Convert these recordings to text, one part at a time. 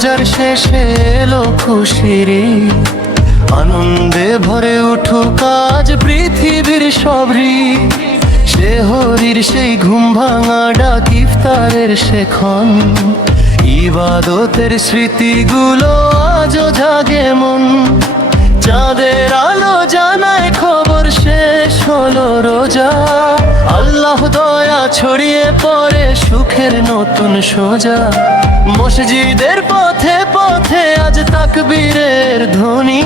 রোজার শেষে এলো খুশির ঈদ। আনন্দে ভরে উঠুক আজ পৃথিবীর সব হৃদ। সেহরির সেই ঘুম ভাঙা ডাক, ইফতারের সেখন, ইবাদতের স্মৃতিগুলো আজও জাগে মন। চাঁদের আলো জানায় খবর শেষ হলো রোজা। আল্লাহ দয়া ছড়িয়ে পড়ে সুখের নতুন সোজা। মসজিদের পথে পথে আজ তাকবীরের ধ্বনি,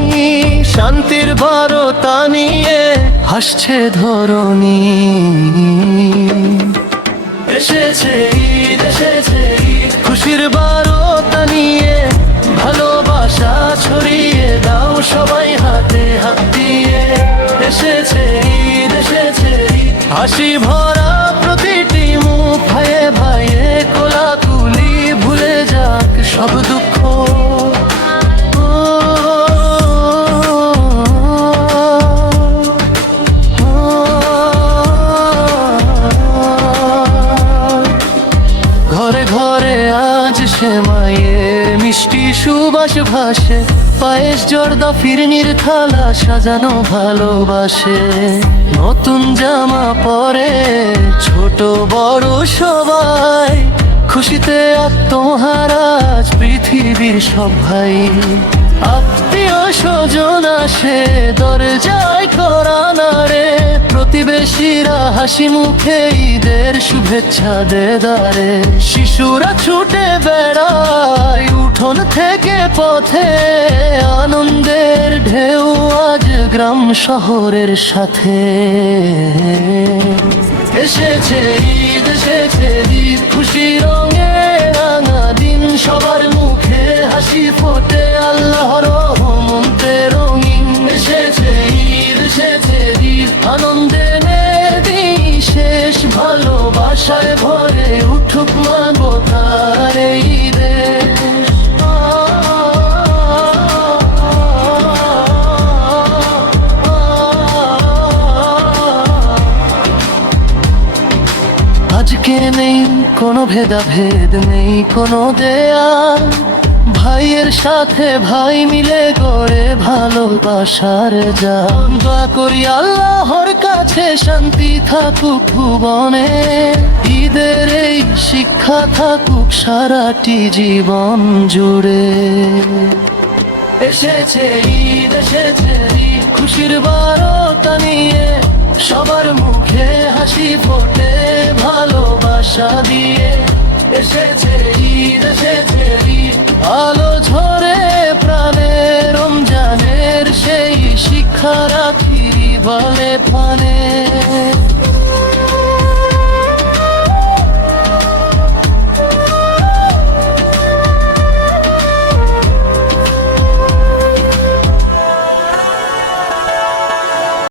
শান্তির বারতা নিয়ে হাসছে ধরণী। এসেছে ঈদ, এসেছে ঈদ, খুশির বারতা নিয়ে, ভালোবাসা ছড়িয়ে দাও সবাই হাতে হাত দিয়ে। এসেছে ঈদ, এসেছে ঈদ, হাসি ভরা প্রতিটি মুখ, ভাইয়ে ভাইয়ে কোলাকুলি, ভুলে যাক সব দুঃখ। ঘরে ঘরে আজ সেমাইয়ের মিষ্টি সুবাস ভাসে, পায়েস জর্দা ফিরনির থালা সাজানো ভালোবাসে। নতুন জামা পরে ছোট বড় সবাই, খুশিতে আত্মহারা আজ পৃথিবীর সব ভাই। আত্মীয় স্বজন আসে দরজায় করা নাড়ে, প্রতিবেশীরা হাসি মুখে ঈদের শুভেচ্ছা দেদারে। শিশুরা ছুটে বেড়ায় উঠোন থেকে পথে, আনন্দের ঢেউ আজ গ্রাম শহরের সাথে। এসেছে ঈদ, এসেছে ঈদ, খুশি রঙে রাঙা দিন, সবার মুখে হাসি ফোটে, আল্লাহর রহমতে রঙিন। এসেছে ঈদ, এসেছে ঈদ, আনন্দে দিন শেষ, ভালোবাসায় ভরে উঠুক মাগো তার ঈদে। আজকে নেই কোনো ভেদাভেদ, নেই কোনো দেয়াল, ভাইয়ের সাথে ভাই মিলে গড়ে ভালোবাসার জাল। দোয়া করি আল্লাহর কাছে শান্তি থাকুক ভুবনে, ঈদের এই শিক্ষা থাকুক সারাটি জীবন জুড়ে। এসেছে ঈদ, এসেছে ঈদ, খুশির বারতা নিয়ে, সবার মুখে হাসি ফোটে ভালোবাসা দিয়ে। এসেছে ঈদ, এসেছে ঈদ।